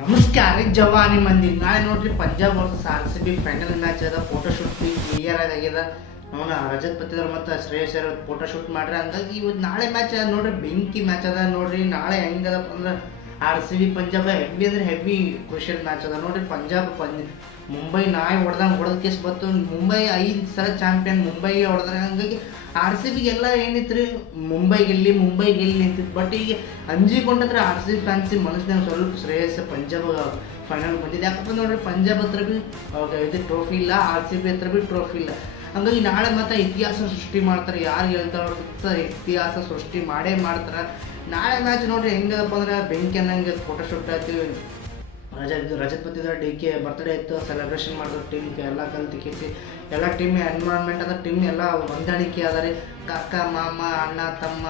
ನಮಸ್ಕಾರ ರೀ ಜವಾನಿ ಮಂದಿ. ನಾಳೆ ನೋಡ್ರಿ Punjab versus RCB final match ಅದ. ಫೋಟೋಶೂಟ್ ಕ್ಲಿಯರ್ ಆಗ್ಯದ. ನೋಡ ರಜತ್ ಪತಿದಾರ್ ಮತ್ತು ಶ್ರೇಯಸ್ ಅವ್ರ ಫೋಟೋಶೂಟ್ ಮಾಡ್ರಿ. ಹಂಗಾಗಿ ಇವತ್ತು ನಾಳೆ ಮ್ಯಾಚ್ ಅದ ನೋಡ್ರಿ, ಬೆಂಕಿ ಮ್ಯಾಚ್ ಅದ ನೋಡ್ರಿ. ನಾಳೆ ಹೆಂಗದಪ್ಪ ಅಂದ್ರೆ RCB ಪಂಜಾಬ್ ಹೆವಿ ಅಂದ್ರೆ ಹೆವಿ ಕ್ರೂಷಿಯಲ್ ಮ್ಯಾಚ್ ಅದ ನೋಡ್ರಿ. ಮುಂಬೈ ನಾಯಿ ಹೊಡೆದ ಕೇಸ್ ಬತ್ತು. ಮುಂಬೈ 5 ಸಲ ಚಾಂಪಿಯನ್ ಮುಂಬೈಗೆ ಹೊಡೆದ್ರೆ. ಹಂಗಾಗಿ RCB ಎಲ್ಲ ಏನಿತ್ತು ರೀ, ಮುಂಬೈ ಗೆಲ್ಲಿ ನಿಂತಿತ್ತು. ಬಟ್ ಈಗ ಅಂಜಿಕೊಂಡ್ರೆ RCB ಫ್ಯಾನ್ಸಿ ಮನಸ್ಸಿನಾಗ ಸ್ವಲ್ಪ ಶ್ರೇಯಸ್ ಪಂಜಾಬ್ ಫೈನಲ್ ಬಂದಿದೆ. ಯಾಕಪ್ಪ ನೋಡ್ರಿ, ಪಂಜಾಬ್ ಹತ್ರ ಬಿ ಇದು ಟ್ರೋಫಿ ಇಲ್ಲ, RCB ಹತ್ರ ಬಿ ಟ್ರೋಫಿ ಇಲ್ಲ. ಹಂಗಾಗಿ ನಾಳೆ ಮತ್ತೆ ಇತಿಹಾಸ ಸೃಷ್ಟಿ ಮಾಡ್ತಾರೆ. ಯಾರು ಹೇಳ್ತಾರೋ ಫಿಕ್ಸ್ ಇತಿಹಾಸ ಸೃಷ್ಟಿ ಮಾಡೇ ಮಾಡ್ತಾರೆ. ನಾಳೆ ಮ್ಯಾಚ್ ನೋಡ್ರಿ ಹೆಂಗದಪ್ಪ ಅಂದ್ರೆ ಬೆಂಕಿ ಅನ್ನಂಗೆ ಫೋಟೋಶೂಟ್ ಆಯ್ತು. ರಜತ್ ಪತಿದಾರ್ DK ಬರ್ತ್ಡೇ ಇತ್ತು, ಸೆಲೆಬ್ರೇಷನ್ ಮಾಡಿದ್ರು. ಟೀಮ್ ಎಲ್ಲ ಕಲ್ತಿಕಿಸಿ ಎಲ್ಲ ಟೀಮ್ ಎನ್ವೈರ್ಮೆಂಟ್ ಅದ. ಟೀಮ್ ಎಲ್ಲ ಹೊಂದಾಣಿಕೆ ಅದ ರೀ. ಕಾಕ ಮಾಮ ಅಣ್ಣ ತಮ್ಮ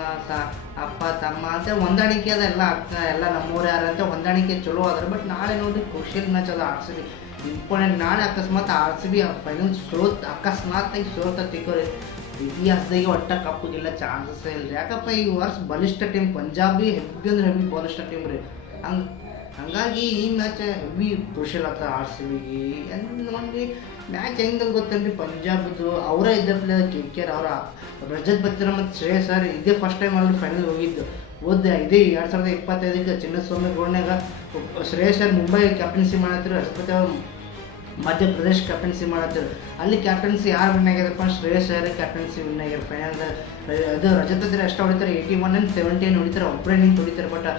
ಅಪ್ಪ ತಮ್ಮ ಅಂತ ಹೊಂದಾಣಿಕೆ ಅದ. ಎಲ್ಲ ಅಕ್ಕ ಎಲ್ಲ ನಮ್ಮೂರು ಯಾರು ಅಂತ ಹೊಂದಾಣಿಕೆ ಚಲೋ ಅದ. ಬಟ್ ನಾಳೆ ನೋಡ್ರಿ ಕ್ರೂಷಿಯಲ್ ಮ್ಯಾಚ್ ಅದ. RCB important. ನಾಳೆ ಅಕಸ್ಮಾತ್ RCB ಫೈನಲ್ ಅಕಸ್ಮಾತಾಗಿ ಸೋತ ತಿಕ್ಕೋರಿ, ಇತಿಹಾಸದಾಗೆ ಒಟ್ಟ ಕಪ್ಪಗಿಲ್ಲ ಚಾನ್ಸಸ್ ಇಲ್ಲ ರೀ. ಯಾಕಪ್ಪ ಈ ವರ್ಷ ಬಲಿಷ್ಠ ಟೀಮ್ ಪಂಜಾಬಿ ಹೆವಿ ಅಂದ್ರೆ ಹೆವಿ ಬಲಿಷ್ಠ ಟೀಮ್ ರೀ. ಹಂಗಾಗಿ ಈ ಮ್ಯಾಚ್ ಹೆವಿ ಕ್ರೂಷಿಯಲ್ ಆಗ್ತದೆ RCBಗೆ. ನಮಗೆ ಮ್ಯಾಚ್ ಹೆಂಗೆ ಗೊತ್ತೇನ್ರಿ, ಪಂಜಾಬ್ದು ಅವರೇ ಇದ್ದ ಪ್ಲೇಯರ್ KKR ಅವರ ರಜತ್ ಪತಿದಾರ್ ಮತ್ತು ಶ್ರೇಯಸ್ ಸರ್ ಇದೇ ಫಸ್ಟ್ ಟೈಮ್ ಅಲ್ಲಿ ಫೈನಲ್ ಹೋಗಿದ್ದು. ಇದೇ 2025 Chinnaswamy ಗೋಲ್ಡ್ನಾಗ Shreyas sir Mumbai captaincy ಮಾಡತ್ತಿರು, Rajat Patidar Madhya Pradesh captaincy ಮಾಡತ್ತಿರು. ಅಲ್ಲಿ ಕ್ಯಾಪ್ಟನ್ಸಿ ಯಾರು win ಆಗ್ಯದಪ್ಪ, Shreyas sir captaincy win ಆಗ್ಯಾರ ಫೈನಲ್. ಅದು ರಜತ್ ಪತಿದಾರ್ ಎಷ್ಟು ಹೊಡಿತಾರೆ, 81 and 17 ಹೊಡಿತಾರೆ, ಒಬ್ಬರೇ ನಿಂತು ಹೊಡಿತಾರೆ. ಬಟ್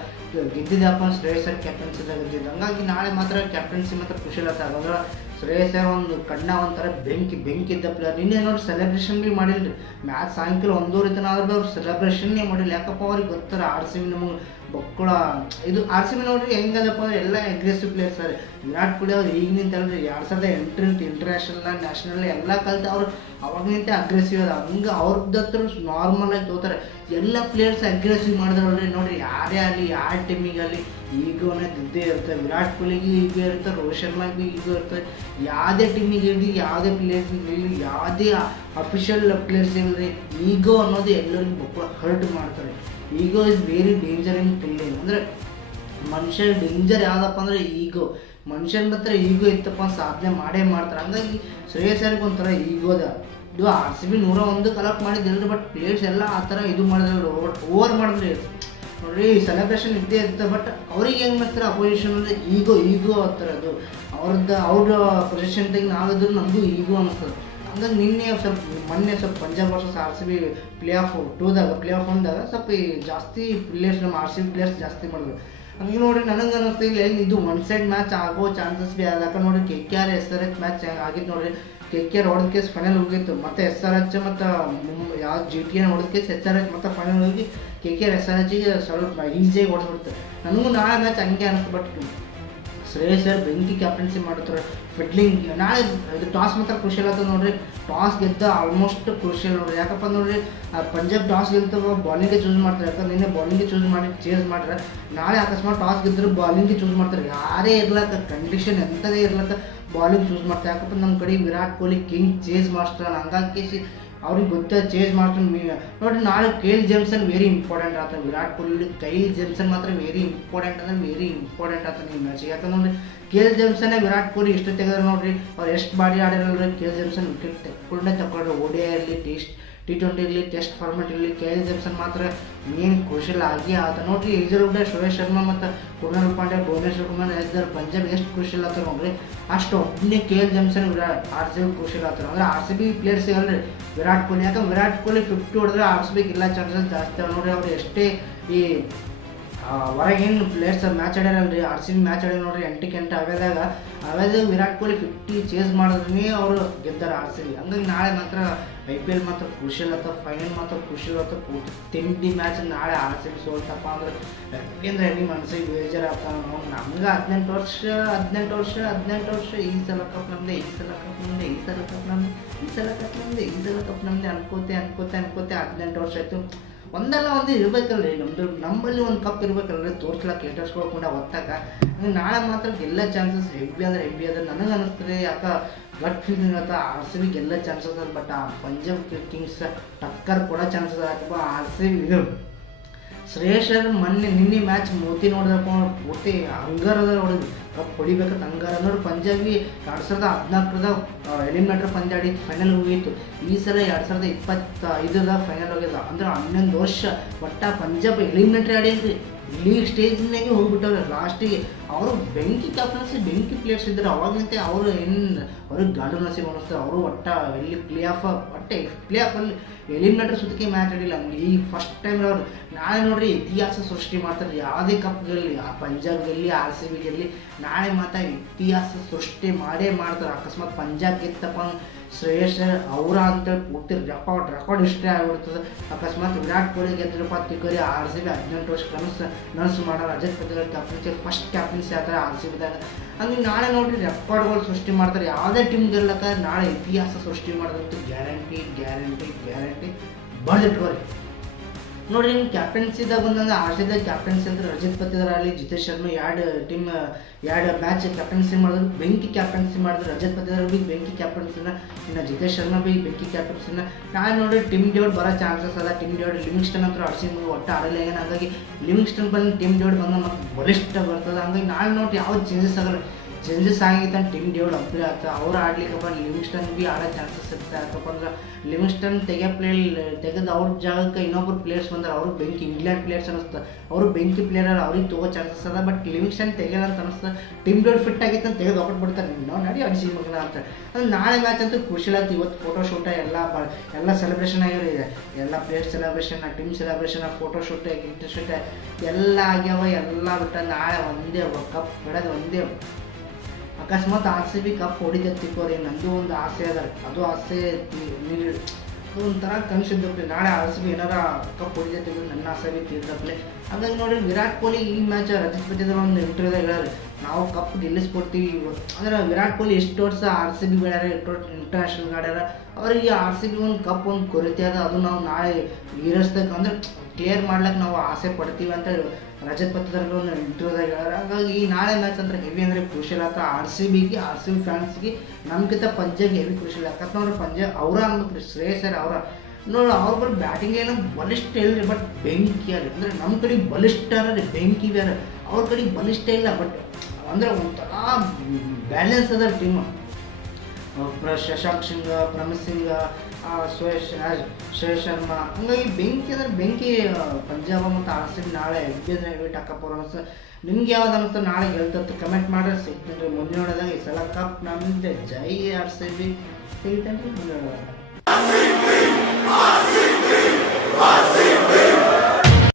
ಗೆದ್ದಿದ್ದಪ್ಪ ಶ್ರೇಯಸ್ ಸರ್ ಕ್ಯಾಪ್ಟನ್ಸಿದಾಗ ಗೆದ್ದಿದ್ದು. ಹಂಗಾಗಿ ನಾಳೆ ಮಾತ್ರ ಕ್ಯಾಪ್ಟನ್ಸಿ ಮಾತ್ರ ಖುಷಿ ಆಗ್ತದೆ. ಅಂದ್ರೆ ಶ್ರೇಯಸ್ ಸರ್ ಒಂದು ಕಣ್ಣ ಒಂಥರ ಬೆಂಕಿ ಇದ್ದ ಪ್ಲೇಯರ್. ನಿನ್ನೆ ನೋಡಿ ಸೆಲೆಬ್ರೇಷನ್ ಭೀ ಮಾಡಿಲ್ಲ ರೀ. ಮ್ಯಾಚ್ ಸಾಯಂಕಾಲ 1:30 ತನಕ ಆದ್ರೆ ಅವ್ರು ಸೆಲೆಬ್ರೇಷನ್ನೇ ಮಾಡಿಲ್ಲ. ಯಾಕಪ್ಪ ಅವ್ರಿಗೆ ಗೊತ್ತಾರೆ RCB ನಮಗೆ ಬಕ್ಕಳ ಇದು. RCB ನೋಡ್ರಿ ಹೆಂಗದಪ್ಪ ಅಂದ್ರೆ ಎಲ್ಲ ಅಗ್ರೆಸಿವ್ ಪ್ಲೇಯರ್ಸ್ ರೀ. ವಿರಾಟ್ ಕೊಹ್ಲಿ ಅವ್ರು ಈಗ ನಿಂತಲ್ರಿ 2008 ಇಂಟರ್ನ್ಯಾಷನಲ್ ನ್ಯಾಷನಲ್ ಎಲ್ಲ ಕಲಿತು ಅವ್ರು ಅವಾಗ ನಿಂತೆ ಅಗ್ರೆಸಿವ್ ಅದ. ಹಂಗೆ ಅವ್ರದ್ದು ಹತ್ರ ನಾರ್ಮಲ್ ಆಗಿ ತೋತಾರೆ. ಎಲ್ಲ ಪ್ಲೇಯರ್ಸ್ ಅಗ್ರೆಸಿವ್ ಮಾಡಿದ್ರಲ್ರಿ ನೋಡ್ರಿ. ಯಾರೇ ಆಗಲಿ ಯಾವ ಟೀಮಿಗಲ್ಲಿ ಈಗೋನೇ ಇದ್ದೇ ಇರ್ತದೆ. ವಿರಾಟ್ ಕೊಹ್ಲಿಗೆ ಈಗ ಇರ್ತಾರೆ, ರೋಹಿತ್ ಶರ್ಮಾಗೆ ಈಗ ಇರ್ತದೆ. ಯಾವುದೇ ಟೀಮಿಗೆ ಇರಲಿ, ಯಾವುದೇ ಪ್ಲೇಯರ್ಸಿಗೆ ಇರಲಿ, ಯಾವುದೇ ಅಫಿಷಿಯಲ್ ಪ್ಲೇಯರ್ಸ್ ಇರಲಿ, ಈಗೋ ಅನ್ನೋದು ಎಲ್ಲರಿಗೂ ಬಕ್ಕಳ ಹರ್ಟ್ ಮಾಡ್ತಾರೆ. ಈಗೋ is very danger in fielding. ಅಂದರೆ ಮನುಷ್ಯ ಡೇಂಜರ್ ಯಾವುದಪ್ಪ ಅಂದರೆ ಈಗೋ. ಮನುಷ್ಯನ ಹತ್ರ ಈಗೋ ಇತ್ತಪ್ಪ ಸಾಧನೆ ಮಾಡೇ ಮಾಡ್ತಾರೆ. ಹಂಗಾಗಿ ಶ್ರೇಯಸ್ ಅವ್ರಿಗೆ ಒಂಥರ ಈಗೋದ. ಇದು RCB 101 ಕಲೆಕ್ಟ್ ಮಾಡಿದ್ದಿಲ್ಲ. ಬಟ್ ಪ್ಲೇಯರ್ಸ್ ಎಲ್ಲ ಆ ಥರ ಇದು ಮಾಡಿದ್ರು, ಓವರ್ ಮಾಡಿದ್ರಿ ನೋಡ್ರಿ. ಸೆಲೆಬ್ರೇಷನ್ ಇದ್ದೇ ಇರ್ತದೆ. ಬಟ್ ಅವ್ರಿಗೆ ಹೆಂಗೆ ಮಾಡ್ತಾರೆ ಅಪೋಸಿಷನ್ ಅಂದರೆ ಈಗೋ ಆಗ್ತಾರೆ. ಅದು ಅವ್ರ ಪೊಸಿಷನ್ದಾಗ ನಾವಿದ್ರು ನಮಗೂ ಈಗೋ ಅನ್ನಿಸ್ತದೆ. ಹಂಗಾಗಿ ಮೊನ್ನೆ ಸ್ವಲ್ಪ Punjab versus RCB playoff 1ದಾಗ ಸ್ವಲ್ಪ ಜಾಸ್ತಿ ಪ್ಲೇಯರ್ಸ್ ನಮ್ಮ RCB ಪ್ಲೇಯರ್ಸ್ ಜಾಸ್ತಿ ಮಾಡಿದ್ರು. ಹಂಗೆ ನೋಡಿ ನನಗೆ ಅನ್ನಿಸ್ತಾ ಇಲ್ಲ ಇದು ಒನ್ ಸೈಡ್ ಮ್ಯಾಚ್ ಆಗೋ ಚಾನ್ಸಸ್ ಭೀ ಆದ. ಯಾಕಂದ್ರೆ ನೋಡಿ KKR SRH ಮ್ಯಾಚ್ ಆಗಿತ್ತು ನೋಡ್ರಿ. KKR ಹೊಡೆದ ಕೇಸ್ ಫೈನಲ್ ಹೋಗಿತ್ತು. ಮತ್ತು SRH ಮತ್ತು ಯಾವ್ದು GTN ಹೊಡೆದ ಕೇಸ್ SRH ಮತ್ತು ಫೈನಲ್ ಹೋಗಿ KKR SRHಗೆ ಸ್ವಲ್ಪ ಈಸಿಯಾಗಿ ಹೊಡೆದ್ಬಿಡ್ತಾರೆ. ನನಗೂ ನಾಳೆ ಮ್ಯಾಚ್ ಹಂಗೆ ಅನ್ನಿಸ್ತು. ಬಟ್ ಶ್ರೇಯಸ್ ಸರ್ ಬೆಂಕಿ ಕ್ಯಾಪ್ಟನ್ಸಿ ಮಾಡ್ತಾರೆ. ಫಿಡ್ಲಿಂಗ್ ನಾಳೆ ಇದು ಟಾಸ್ ಮಾತ್ರ ಕ್ರೂಷಿಯಲ್ ಆಗ್ತದೆ ನೋಡ್ರಿ. ಟಾಸ್ ಗೆದ್ದ ಆಲ್ಮೋಸ್ಟ್ ಕ್ರೂಷಿಯಲ್ ನೋಡ್ರಿ. ಯಾಕಪ್ಪ ನೋಡ್ರಿ, ಪಂಜಾಬ್ ಟಾಸ್ ಗೆಲ್ತವ ಬಾಲಿಂಗ್ಗೆ ಚೂಸ್ ಮಾಡ್ತಾರೆ. ಯಾಕಂದ್ರೆ ನಿನ್ನೆ ಬಾಲಿಂಗ್ಗೆ ಚೇಸ್ ಮಾಡ್ರೆ, ನಾಳೆ ಅಕಸ್ಮಾತ್ ಟಾಸ್ ಗೆದ್ದರೆ ಬಾಲಿಂಗ್ಗೆ ಚೂಸ್ ಮಾಡ್ತಾರೆ. ಯಾರೇ ಇರ್ಲಕ್ಕ ಕಂಡೀಷನ್ ಎಂಥದೇ ಇರ್ಲಕ್ಕ ಬಾಲಿಂಗ್ ಚೂಸ್ ಮಾಡ್ತಾರೆ. ಯಾಕಪ್ಪ ನಮ್ಮ ಕಡೆ Virat Kohli king chase master. ಹಂಗಾಗಿ ಅವ್ರಿಗೆ ಗೊತ್ತ ಚೇಂಜ್ ಮಾಡ್ಕೊಂಡು ನೋಡಿರಿ. ನಾಳೆ KL ಜೇಮ್ಸನ್ ವೆರಿ ಇಂಪಾರ್ಟೆಂಟ್ ಆಗ್ತದೆ. ವಿರಾಟ್ ಕೊಹ್ಲಿ KL ಜೇಮ್ಸನ್ ಮಾತ್ರ ವೆರಿ ಇಂಪಾರ್ಟೆಂಟ್ ಆಗ್ತದೆ ಈ ಮ್ಯಾಚಿಗೆ. ಯಾಕಂದ್ರೆ ನೋಡಿರಿ KL ಜೇಮ್ಸನ್ನೇ ವಿರಾಟ್ ಕೊಹ್ಲಿ ಇಷ್ಟು ತೆಗೆದ್ರೆ ನೋಡ್ರಿ, ಅವ್ರು ಎಷ್ಟು ಬಾಡಿ ಆಡಿರಲ್ರಿ. KL ಜೇಮ್ಸನ್ ವಿಕೆಟ್ ತಗೊಂಡ್ರೆ ODI ಇರಲಿ, T20 ಇರಲಿ, ಟೆಸ್ಟ್ ಫಾರ್ಮೆಟ್ ಇರಲಿ, KL ಜೇಮ್ಸನ್ ಮಾತ್ರ ಮೇನ್ ಕ್ರೂಷಿಯಲ್ ಆಗಿ ಆತ ನೋಡ್ರಿ. ಈಜರುಡ್ಡೆ ರೋಹಿತ್ ಶರ್ಮಾ ಮತ್ತು ಕೃಣಾಲ್ ಪಾಂಡ್ಯ, ಭುವನೇಶ್ವರ್ ಕುಮಾರ್ ಇದ್ದಾರೆ. ಪಂಜಾಬ್ ಎಷ್ಟು ಕ್ರೂಷಿಯಲ್ ಆಗ್ತಾರೆ ನೋಡ್ರಿ. ಅಷ್ಟು ಒಬ್ಬನೇ KL ಜೇಮ್ಸನ್ RCB ಕ್ರೂಷಿಯಲ್ ಆಗ್ತಾರೆ. ಅಂದರೆ RCB ಪ್ಲೇಯರ್ಸ್ ಅಲ್ರಿ ವಿರಾಟ್ ಕೊಹ್ಲಿ. ಯಾಕಂದ್ರೆ ವಿರಾಟ್ ಕೊಹ್ಲಿ 50 ಹೊಡೆದ್ರೆ RCB ಇಲ್ಲ ಚಾನ್ಸಸ್ ಜಾಸ್ತಿ ಅವ ನೋಡ್ರಿ. ಅವ್ರು ಎಷ್ಟೇ ಈ ಹೊರಗೇನು ಪ್ಲೇಯರ್ಸ್ ಮ್ಯಾಚ್ ಆಡ್ಯಾರಲ್ರಿ, RCB ಮ್ಯಾಚ್ ಆಡ್ಯಾರ ನೋಡ್ರಿ 8 ಅವಾಗ ವಿರಾಟ್ ಕೊಹ್ಲಿ 50 ಚೇಸ್ ಮಾಡಿದ್ರೆ ಅವರು ಗೆದ್ದಾರೆ RCB. ಹಂಗಾಗಿ ನಾಳೆ ಮಾತ್ರ IPL ಮಾತ್ರ ಕ್ರೂಷಿಯಲ್ ಆಗ್ತದೆ. ಫೈನಲ್ ಮಾತ್ರ ಕ್ರೂಷಿಯಲ್ ಆಗ್ತದೆ. ತಿಂಡಿ ಮ್ಯಾಚ್ ನಾಳೆ RCB ಸೋಲ್ತಪ್ಪ ಅಂದ್ರೆ ಯಾಕೆಂದ್ರೆ ನಿಮ್ಮ ಮನಸ್ಸಿಗೆ ಬೇಜಾರಾಗ್ತಾವೆ. ನಮ್ಗೆ 18 ವರ್ಷ ಈ ಸಲ ಕಪ್ ನಮ್ಮದೇ ಅನ್ಕೋತೆ 18 ವರ್ಷ ಆಯಿತು. ಒಂದಲ್ಲ ಒಂದು ಇರ್ಬೇಕಲ್ರಿ ನಮ್ಮಲ್ಲಿ ಒಂದು ಕಪ್ ಇರ್ಬೇಕಲ್ರಿ ತೋರ್ಸ್ಲಕ್ಕೆ, ಏಟರ್ಸ್ಕೊಳ್ಕೊಂಡು ಒತ್ತಕ. ನಾಳೆ ಮಾತ್ರ ಎಲ್ಲ ಚಾನ್ಸಸ್ ಹೆವಿ ಅದ ನನಗೆ ಅನ್ನಿಸ್ತದೆ. ಯಾಕೆ ಗಟ್ ಫೀಲಿಂಗ್ ಅಂತ RCB ಎಲ್ಲ ಚಾನ್ಸಸ್ ಅದ. ಬಟ್ ಆ ಪಂಜಾಬ್ ಕಿಂಗ್ಸ್ ಟಕ್ಕರ್ ಕೊಡೋ ಚಾನ್ಸಸ್ ಯಾಕಪ್ಪ RCB ಶ್ರೇಯಸ್ ಅಯ್ಯರ್ ನಿನ್ನೆ ಮ್ಯಾಚ್ ಮೋತಿ ನೋಡಿದಪ್ಪ ಪೂರ್ತಿ ಹಂಗಾರದ ಹೊಡೆದು ಕಪ್ ಹೊಡಿಬೇಕಂತ ಹಂಗಾರ ನೋಡಿ ಪಂಜಾಬಿ 2014 ಎಲಿಮಿನೇಟರ್ ಪಂದ್ಯ ಆಡಿದ್ದು ಫೈನಲ್ ಹೋಗಿತ್ತು. ಈ ಸಲ 2025 ಫೈನಲ್ ಹೋಗಿಲ್ಲ ಅಂದ್ರೆ 11 ವರ್ಷ ಒಟ್ಟ ಪಂಜಾಬ್ ಎಲಿಮಿನೇಟರ್ ಆಡಿದ್ರಿ. ಲೀಗ್ ಸ್ಟೇಜ್ನಾಗೆ ಹೋಗ್ಬಿಟ್ಟವ್ರೆ ಲಾಸ್ಟಿಗೆ. ಅವರು ಬೆಂಕಿ ಕ್ಯಾಪ್ಟನ್ಸಿ ಬೆಂಕಿ ಪ್ಲೇಯರ್ಸ್ ಇದ್ದಾರೆ ಅವಾಗಂತೆ. ಅವರು ಅವ್ರಿಗೆ ಗಾಂಡು ನಸೀಬ್ ಅನ್ನಿಸ್ತಾರೆ. ಅವರು ಎಲ್ಲಿ ಪ್ಲೇ ಆಫಲ್ಲಿ ಎಲಿಮಿನೇಟರ್ ಸುತ್ತಕ್ಕೆ ಮ್ಯಾಚ್ ಆಡಿಲ್ಲ. ಈ ಫಸ್ಟ್ ಟೈಮ್ ಅವ್ರು ನಾಳೆ ನೋಡ್ರಿ ಇತಿಹಾಸ ಸೃಷ್ಟಿ ಮಾಡ್ತಾರೆ. ಯಾವುದೇ ಕಪ್ ಗೆಲ್ಲಿ ಪಂಜಾಬ್ ಗೆಲ್ಲಿ RCB ಗೆಲ್ಲಿ ನಾಳೆ ಮಾತ್ರ ಇತಿಹಾಸ ಸೃಷ್ಟಿ ಮಾಡೇ ಮಾಡ್ತಾರೆ. ಅಕಸ್ಮಾತ್ ಪಂಜಾಬ್ ಗೆತ್ತಪ್ಪ ಶ್ರೇಯಸ್ ಅಯ್ಯರ್ ಅವರ ಅಂತೇಳಿ ಪೂರ್ತಿ ರೆಕಾರ್ಡ್ ಇಷ್ಟೇ ಆಗಿಬಿಡ್ತದೆ. ಅಕಸ್ಮಾತ್ ವಿರಾಟ್ ಕೊಹ್ಲಿ ಗೆದ್ರಪ್ಪ ತಿಕ್ಕರಿ RCB 18 ವರ್ಷ ನನಸು ಮಾಡೋ Rajat Patidar captaincy first captaincy ಆಗ್ತಾರೆ RCBದಾಗ. ಹಂಗೆ ನಾಳೆ ನೋಡ್ರಿ ರೆಕಾರ್ಡ್ಗಳು ಸೃಷ್ಟಿ ಮಾಡ್ತಾರೆ. ಯಾವುದೇ ಟೀಮ್ ಗೆಲ್ಲಕ್ಕ ನಾಳೆ ಇತಿಹಾಸ ಸೃಷ್ಟಿ ಮಾಡೋದಂತೂ ಗ್ಯಾರಂಟಿ ಬರ್ದಿಟ್ಕೋರಿ. ನೋಡ್ರಿ ನಿಮ್ಮ ಕ್ಯಾಪ್ಟನ್ಸಿದಾಗ ಬಂದಂಗೆ RCB ಕ್ಯಾಪ್ಟನ್ಸಿ ಅಂದ್ರೆ ರಜತ್ ಪತಿದಾರ್ ಆಗಲಿ ಜಿತೇಶ್ ಶರ್ಮಾ ಎರಡು ಮ್ಯಾಚ್ ಕ್ಯಾಪ್ಟನ್ಸಿ ಮಾಡಿದ್ರು, ಬೆಂಕಿ ಕ್ಯಾಪ್ಟನ್ಸಿ ಮಾಡಿದ್ರು. ರಜತ್ ಪತಿದಾರ್ ಬಿ ಬೆಂಕಿ ಕ್ಯಾಪ್ಟನ್ಸಿನ, ಇನ್ನು ಜಿತೇಶ್ ಶರ್ಮಾ ಬಿ ಬೆಂಕಿ ಕ್ಯಾಪ್ಟನ್ಸಿನ. ನಾನು ನೋಡ್ರಿ ಟಿಮ್ ಡೇವಿಡ್ ಬರೋ ಚಾನ್ಸಸ್ ಅದ. ಟಿಮ್ ಡೇವಿಡ್ ಲಿವಿಂಗ್ಸ್ಟನ್ ಅಂತ RCB ಒಟ್ಟು ಆಡಲ್ಲ ಏನು. ಹಾಗಾಗಿ ಲಿವಿಂಗ್ಸ್ಟನ್ ಬಂದು ಟಿಮ್ ಡೇವಿಡ್ ಬಂದ ಮತ್ತೆ ಬಲಿಷ್ಠ ಬರ್ತದೆ. ಹಂಗಾಗಿ ನಾಳೆ ನೋಡಿ ಯಾವ ಚೇಂಜಸ್ ಆಗಿತ್ತು ಅಂತ ಟಿಮ್ ಡೇವಿಡ್ ಅಪ್ಲೈ ಆಗ್ತದೆ. ಅವ್ರು ಆಡ್ಲಿಕ್ಕಪ್ಪ ಲಿವಿಂಗ್ಸ್ಟನ್ ಬಿ ಆಡೋ ಚಾನ್ಸಸ್ ಇರ್ತಾರೆ. ಯಾಕಪ್ಪ ಅಂದ್ರೆ ಲಿವಿಂಗ್ಸ್ಟನ್ ತೆಗೆದು ಅವ್ರ ಜಾಗಕ್ಕೆ ಇನ್ನೊಬ್ಬರು ಪ್ಲೇಯರ್ಸ್ ಬಂದ್ರೆ ಅವರು ಬೆಂಕಿ ಇಂಗ್ಲೆಂಡ್ ಪ್ಲೇಯರ್ಸ್ ಅನ್ನಿಸ್ತಾರೆ. ಅವರು ಬೆಂಕಿ ಪ್ಲೇಯರ್ ಅವ್ರಿಗೆ ತಗೋ ಚಾನ್ಸಸ್ ಅದ. ಬಟ್ ಲಿವಿಂಗ್ಸ್ಟನ್ ತೆಗೆಯಲ್ಲ ಅಂತ ಅನಿಸ್ತದೆ. ಟಿಮ್ ಡೇವಿಡ್ ಫಿಟ್ ಆಗಿತ್ತು ಅಂತ ತೆಗೆದು ಬಿಡ್ತಾರೆ. ನಾವು ನಡಿ ಅಡಿಸಿ ಮಗನ ಅಂತ. ಅಂದ್ರೆ ನಾಳೆ ಮ್ಯಾಚ್ ಅಂತೂ ಖುಷಿ ಆಯ್ತು. ಇವತ್ತು ಫೋಟೋಶೂಟ ಎಲ್ಲ ಸೆಲೆಬ್ರೇಷನ್ ಆಗಿರೋ ಎಲ್ಲ player celebration, team celebration, photoshoot, shoot ಎಲ್ಲ ಆಗ್ಯಾವ. ಎಲ್ಲ ಬಿಟ್ಟ ನಾಳೆ ಒಂದೇ ಕಪ್ ಬಿಡೋದು ಒಂದೇ. ಅಕಸ್ಮಾತ್ RCB ಕಪ್ ಹೊಡಿದೆ ತಿಕ್ಕೋರಿ ನಂದು ಒಂದು ಆಸೆ ಅದ. ಅದು ಆಸೆ ಒಂಥರ ಕನಸಿದ್ದಪ್ಲೆ ನಾಳೆ RCB ಏನಾರ ಕಪ್ ಹೊಡಿದೆ ತಿಂದ್ರೆ ನನ್ನ ಆಸೆ ಬಿ ತೀರ್ದಪ್ಲೆ. ಹಾಗಾಗಿ ನೋಡಿ ವಿರಾಟ್ ಕೊಹ್ಲಿ ಈ ಮ್ಯಾಚ್ ರಜತ್ ಪತಿದಾರ್ ಒಂದು ಇಂಟರ್ವ್ಯೂದಾಗ ಹೇಳ್ಯಾರ ನಾವು ಕಪ್ ಗೆಲ್ಲಿಸ್ಕೊಡ್ತೀವಿ. ಅಂದ್ರೆ ವಿರಾಟ್ ಕೊಹ್ಲಿ ಎಷ್ಟು ವರ್ಷ RCB ಬೆಳ್ಯಾರ, ಇಂಟರ್ನ್ಯಾಷನಲ್ ಆಡ್ಯಾರ. ಅವ್ರಿಗೆ RCB ಒಂದು ಕಪ್ ಒಂದು ಕೊರತೆ ಅದ. ಅದು ನಾವು ನಾಳೆ ಈರಸ್ದಕ್ಕೆ ಅಂದ್ರೆ ಕ್ಲಿಯರ್ ಮಾಡ್ಲಿಕ್ಕೆ ನಾವು ಆಸೆ ಪಡ್ತೀವಿ ಅಂತ ರಜತ್ ಪತಿದಾರ್ ಒಂದು ಇಂಟರ್ವ್ಯೂದಾಗ ಹೇಳ್ಯಾರ. ಹಾಗಾಗಿ ಈ ನಾಳೆ ಮ್ಯಾಚ್ ಅಂದ್ರೆ ಹೆವಿ ಅಂದರೆ ಕ್ರೂಷಿಯಲ್ ಆತ RCB ಫ್ಯಾನ್ಸ್ಗೆ. ನಮ್ಗಿಂತ ಪಂಜಾಬ್ ಹೆವಿ ಕ್ರೂಷಿಯಲ್ ಯಾಕಂತಂದ್ರೆ ಪಂಜಾಬ್ ಅವರ ಅನ್ಬೇಕು ಶ್ರೇಯಸ್ ಅಯ್ಯರ್ ಅವರ ನೋಡಿ. ಅವ್ರ ಬಳಿ ಬ್ಯಾಟಿಂಗ್ ಏನೋ ಬಲಿಷ್ಠ ಇಲ್ಲರಿ, ಬಟ್ ಬೆಂಕಿ ಅಲ್ಲ. ಅಂದರೆ ನಮ್ಮ ಕಡೆ ಬಲಿಷ್ಠ ಅಲ್ಲ ಬೆಂಕಿ ಬೇರೆ, ಅವ್ರ ಕಡೆಗೆ ಬಲಿಷ್ಠ ಇಲ್ಲ. ಬಟ್ ಅಂದರೆ ಒಂಥರ ಬ್ಯಾಲೆನ್ಸ್ ಅದ ಟೀಮ್. ಶಶಾಂಕ್ ಸಿಂಗ್, ಪ್ರಮಿತ್ ಸಿಂಗ್, ಶ್ರೇಯಸ್ ಶರ್ಮಾ, ಹಂಗಾಗಿ ಬೆಂಕಿ ಅಂದ್ರೆ ಬೆಂಕಿ. ಪಂಜಾಬ್ ಮತ್ತು RCB ನಾಳೆ ವೇಟ್ ಹಾಕಪ್ಪ ಅನಿಸ್ತದೆ. ನಿಮ್ಗೆ ಯಾವ್ದು ಅನಿಸ್ತದೆ ನಾಳೆ ಗೆಲ್ತಂತ ಕಮೆಂಟ್ ಮಾಡ್ರೆ ಸಿಗ್ತೀನಿ. ಮುಂದೆ ನೋಡಿದಾಗ ಈ ಸಲ ಕಪ್ ನಮ್ದೆ. ಜೈ RCB ಸಿಗ್ತೇನೆ ರೀ ಮುಂದೆ ನೋಡೋದಾಗ.